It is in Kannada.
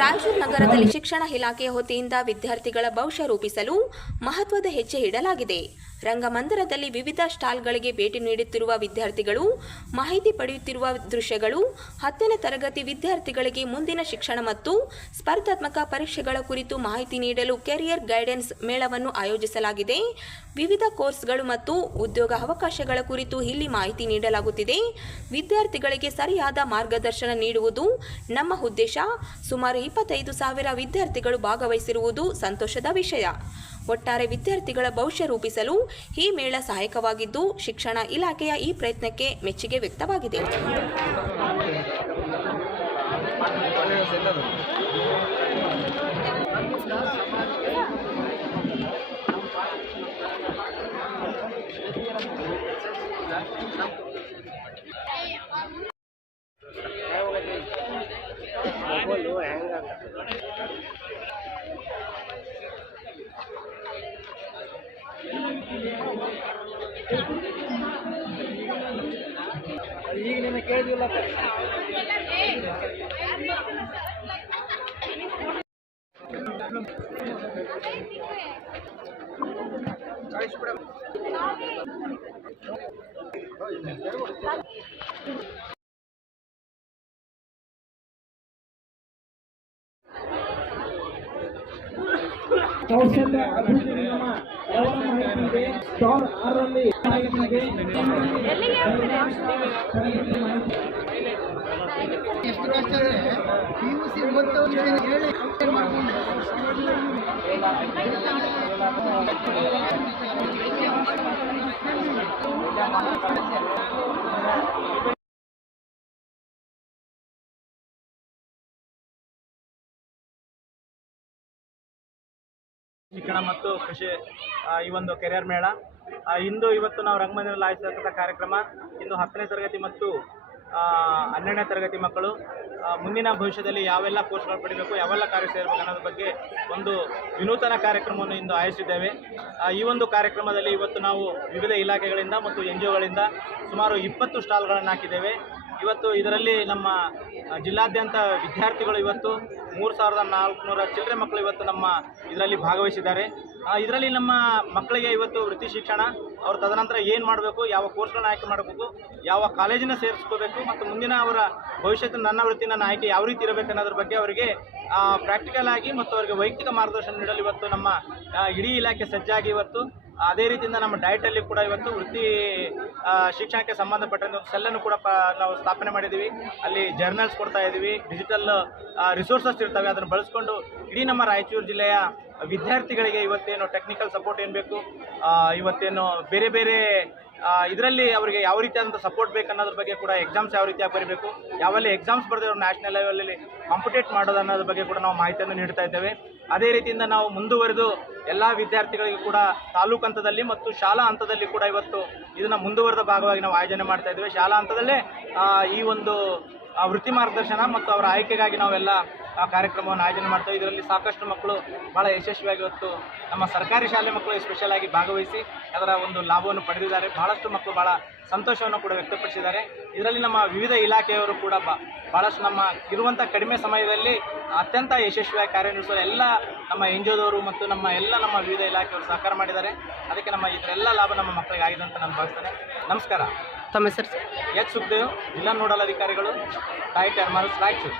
ರಾಯಚೂರು ನಗರದಲ್ಲಿ ಶಿಕ್ಷಣ ಇಲಾಖೆಯ ವತಿಯಿಂದ ವಿದ್ಯಾರ್ಥಿಗಳ ಭವಿಷ್ಯ ರೂಪಿಸಲು ಮಹತ್ವದ ಹೆಜ್ಜೆ ಇಡಲಾಗಿದೆ. ರಂಗಮಂದಿರದಲ್ಲಿ ವಿವಿಧ ಸ್ಟಾಲ್ಗಳಿಗೆ ಭೇಟಿ ನೀಡುತ್ತಿರುವ ವಿದ್ಯಾರ್ಥಿಗಳು ಮಾಹಿತಿ ಪಡೆಯುತ್ತಿರುವ ದೃಶ್ಯಗಳು 10ನೇ ತರಗತಿ ವಿದ್ಯಾರ್ಥಿಗಳಿಗೆ ಮುಂದಿನ ಶಿಕ್ಷಣ ಮತ್ತು ಸ್ಪರ್ಧಾತ್ಮಕ ಪರೀಕ್ಷೆಗಳ ಕುರಿತು ಮಾಹಿತಿ ನೀಡಲು ಕೆರಿಯರ್ ಗೈಡೆನ್ಸ್ ಮೇಳವನ್ನು ಆಯೋಜಿಸಲಾಗಿದೆ. ವಿವಿಧ ಕೋರ್ಸ್ಗಳು ಮತ್ತು ಉದ್ಯೋಗ ಅವಕಾಶಗಳ ಕುರಿತು ಇಲ್ಲಿ ಮಾಹಿತಿ ನೀಡಲಾಗುತ್ತಿದೆ. ವಿದ್ಯಾರ್ಥಿಗಳಿಗೆ ಸರಿಯಾದ ಮಾರ್ಗದರ್ಶನ ನೀಡುವುದು ನಮ್ಮ ಉದ್ದೇಶ. ಸುಮಾರು 25,000 ವಿದ್ಯಾರ್ಥಿಗಳು ಭಾಗವಹಿಸಿರುವುದು ಸಂತೋಷದ ವಿಷಯ. ಒಟ್ಟಾರೆ ವಿದ್ಯಾರ್ಥಿಗಳ ಭವಿಷ್ಯ ರೂಪಿಸಲು ಈ ಮೇಳ ಸಹಾಯಕವಾಗಿದ್ದು, ಶಿಕ್ಷಣ ಇಲಾಖೆಯ ಈ ಪ್ರಯತ್ನಕ್ಕೆ ಮೆಚ್ಚುಗೆ ವ್ಯಕ್ತವಾಗಿದೆ. ಈಗ ನಿಮಗೆ ಕೇಳಿದಿಲ್ಲ ಕೌಶಲ್ಯ ಅಭಿವೃದ್ಧಿ ನಿಗಮ ಯಾವ ಮಾಹಿತಿ ಇದೆ? ಸ್ಟಾರ್ 6ರಲ್ಲಿ ಎಷ್ಟು ವರ್ಷ PUC ಹೇಳಿ ಶಿಕ್ಷಣ ಮತ್ತು ಕೃಷಿ ಈ ಒಂದು ಕೆರಿಯರ್ ಮೇಳ ಇವತ್ತು ನಾವು ರಂಗಮಂದಿರದಲ್ಲಿ ಆಯೋಜಿಸಿರ್ತಕ್ಕಂಥ ಕಾರ್ಯಕ್ರಮ. ಇಂದು 10ನೇ ತರಗತಿ ಮತ್ತು 12ನೇ ತರಗತಿ ಮಕ್ಕಳು ಮುಂದಿನ ಭವಿಷ್ಯದಲ್ಲಿ ಯಾವೆಲ್ಲ ಕೋರ್ಸ್ಗಳು ಪಡಿಬೇಕು, ಯಾವೆಲ್ಲ ಕಾರ್ಯ ಸೇರಬೇಕು ಅನ್ನೋದ್ರ ಬಗ್ಗೆ ಒಂದು ವಿನೂತನ ಕಾರ್ಯಕ್ರಮವನ್ನು ಇಂದು ಆಯೋಜಿಸಿದ್ದೇವೆ. ಈ ಒಂದು ಕಾರ್ಯಕ್ರಮದಲ್ಲಿ ಇವತ್ತು ನಾವು ವಿವಿಧ ಇಲಾಖೆಗಳಿಂದ ಮತ್ತು NGOಗಳಿಂದ ಸುಮಾರು 20 ಸ್ಟಾಲ್ಗಳನ್ನು ಹಾಕಿದ್ದೇವೆ. ಇವತ್ತು ಇದರಲ್ಲಿ ನಮ್ಮ ಜಿಲ್ಲಾದ್ಯಂತ ವಿದ್ಯಾರ್ಥಿಗಳು ಇವತ್ತು 3,400 ಚಿಲ್ಲರೆ ಮಕ್ಕಳು ಇವತ್ತು ನಮ್ಮ ಇದರಲ್ಲಿ ಭಾಗವಹಿಸಿದ್ದಾರೆ. ಇದರಲ್ಲಿ ನಮ್ಮ ಮಕ್ಕಳಿಗೆ ಇವತ್ತು ವೃತ್ತಿ ಶಿಕ್ಷಣ, ಅವರು ತದನಂತರ ಏನು ಮಾಡಬೇಕು, ಯಾವ ಕೋರ್ಸ್ಗಳನ್ನ ಆಯ್ಕೆ ಮಾಡಬೇಕು, ಯಾವ ಕಾಲೇಜಿನ ಸೇರಿಸ್ಕೋಬೇಕು ಮತ್ತು ಮುಂದಿನ ಅವರ ಭವಿಷ್ಯದ ನನ್ನ ವೃತ್ತಿನ ಆಯ್ಕೆ ಯಾವ ರೀತಿ ಇರಬೇಕು ಅನ್ನೋದ್ರ ಬಗ್ಗೆ ಅವರಿಗೆ ಪ್ರಾಕ್ಟಿಕಲ್ ಆಗಿ ಮತ್ತು ಅವರಿಗೆ ವೈಯಕ್ತಿಕ ಮಾರ್ಗದರ್ಶನ ನೀಡಲು ಇವತ್ತು ನಮ್ಮ ಇಡೀ ಇಲಾಖೆ ಸಜ್ಜಾಗಿ ಇವತ್ತು ಅದೇ ರೀತಿಯಿಂದ ನಮ್ಮ ಡಯಟಲ್ಲಿ ಕೂಡ ಇವತ್ತು ವೃತ್ತಿ ಶಿಕ್ಷಣಕ್ಕೆ ಸಂಬಂಧಪಟ್ಟಂತೆ ಒಂದು ಸೆಲ್ಲನ್ನು ಕೂಡ ನಾವು ಸ್ಥಾಪನೆ ಮಾಡಿದ್ದೀವಿ. ಅಲ್ಲಿ ಜರ್ನಲ್ಸ್ ಕೊಡ್ತಾ ಇದ್ದೀವಿ, ಡಿಜಿಟಲ್ ರಿಸೋರ್ಸಸ್ ಇರ್ತವೆ, ಅದನ್ನು ಬಳಸ್ಕೊಂಡು ಇಡೀ ನಮ್ಮ ರಾಯಚೂರು ಜಿಲ್ಲೆಯ ವಿದ್ಯಾರ್ಥಿಗಳಿಗೆ ಇವತ್ತೇನು ಟೆಕ್ನಿಕಲ್ ಸಪೋರ್ಟ್ ಏನು ಬೇಕು, ಇವತ್ತೇನು ಬೇರೆ ಬೇರೆ ಇದರಲ್ಲಿ ಅವರಿಗೆ ಯಾವ ರೀತಿಯಾದಂಥ ಸಪೋರ್ಟ್ ಬೇಕು ಅನ್ನೋದ್ರ ಬಗ್ಗೆ ಕೂಡ ಎಕ್ಸಾಮ್ಸ್ ಯಾವ ರೀತಿಯಾಗಿ ಬರೀಬೇಕು, ಯಾವೆಲ್ಲ ಎಕ್ಸಾಮ್ಸ್ ಬರೆದು ನ್ಯಾಷನಲ್ ಲೆವೆಲಲ್ಲಿ ಕಾಂಪಿಟೇಟ್ ಮಾಡೋದು ಅನ್ನೋದ್ರ ಬಗ್ಗೆ ಕೂಡ ನಾವು ಮಾಹಿತಿಯನ್ನು ನೀಡ್ತಾ ಇದ್ದೇವೆ. ಅದೇ ರೀತಿಯಿಂದ ನಾವು ಮುಂದುವರೆದು ಎಲ್ಲ ವಿದ್ಯಾರ್ಥಿಗಳಿಗೂ ಕೂಡ ತಾಲೂಕು ಹಂತದಲ್ಲಿ ಮತ್ತು ಶಾಲಾ ಹಂತದಲ್ಲಿ ಕೂಡ ಇವತ್ತು ಇದನ್ನು ಮುಂದುವರೆದ ಭಾಗವಾಗಿ ನಾವು ಆಯೋಜನೆ ಮಾಡ್ತಾ ಇದ್ದೇವೆ. ಶಾಲಾ ಹಂತದಲ್ಲೇ ಈ ಒಂದು ವೃತ್ತಿ ಮಾರ್ಗದರ್ಶನ ಮತ್ತು ಅವರ ಆಯ್ಕೆಗಾಗಿ ನಾವೆಲ್ಲ ಕಾರ್ಯಕ್ರಮವನ್ನು ಆಯೋಜನೆ ಮಾಡ್ತೇವೆ. ಇದರಲ್ಲಿ ಸಾಕಷ್ಟು ಮಕ್ಕಳು ಭಾಳ ಯಶಸ್ವಿಯಾಗಿ ಇವತ್ತು ನಮ್ಮ ಸರ್ಕಾರಿ ಶಾಲೆ ಮಕ್ಕಳು ಸ್ಪೆಷಲ್ ಆಗಿ ಭಾಗವಹಿಸಿ ಅದರ ಒಂದು ಲಾಭವನ್ನು ಪಡೆದಿದ್ದಾರೆ. ಬಹಳಷ್ಟು ಮಕ್ಕಳು ಭಾಳ ಸಂತೋಷವನ್ನು ಕೂಡ ವ್ಯಕ್ತಪಡಿಸಿದ್ದಾರೆ. ಇದರಲ್ಲಿ ನಮ್ಮ ವಿವಿಧ ಇಲಾಖೆಯವರು ಕೂಡ ಭಾಳಷ್ಟು ನಮ್ಮ ಇರುವಂಥ ಕಡಿಮೆ ಸಮಯದಲ್ಲಿ ಅತ್ಯಂತ ಯಶಸ್ವಿಯಾಗಿ ಕಾರ್ಯನಿರ್ವಹಿಸಲು ಎಲ್ಲ ನಮ್ಮ NGOದವರು ಮತ್ತು ನಮ್ಮ ವಿವಿಧ ಇಲಾಖೆಯವರು ಸಹಕಾರ ಮಾಡಿದ್ದಾರೆ. ಅದಕ್ಕೆ ನಮ್ಮ ಇದರೆಲ್ಲ ಲಾಭ ನಮ್ಮ ಮಕ್ಕಳಿಗೆ ಆಗಿದೆ ಅಂತ ನಾನು ಭಾವಿಸ್ತೇನೆ. ನಮಸ್ಕಾರ. ತಮ್ಮ ಹೆಸರು? ಎಚ್ ಸುಖದೇವ್, ಜಿಲ್ಲಾ ನೋಡಲ್ ಅಧಿಕಾರಿಗಳು, ರಾಯಚೂರು.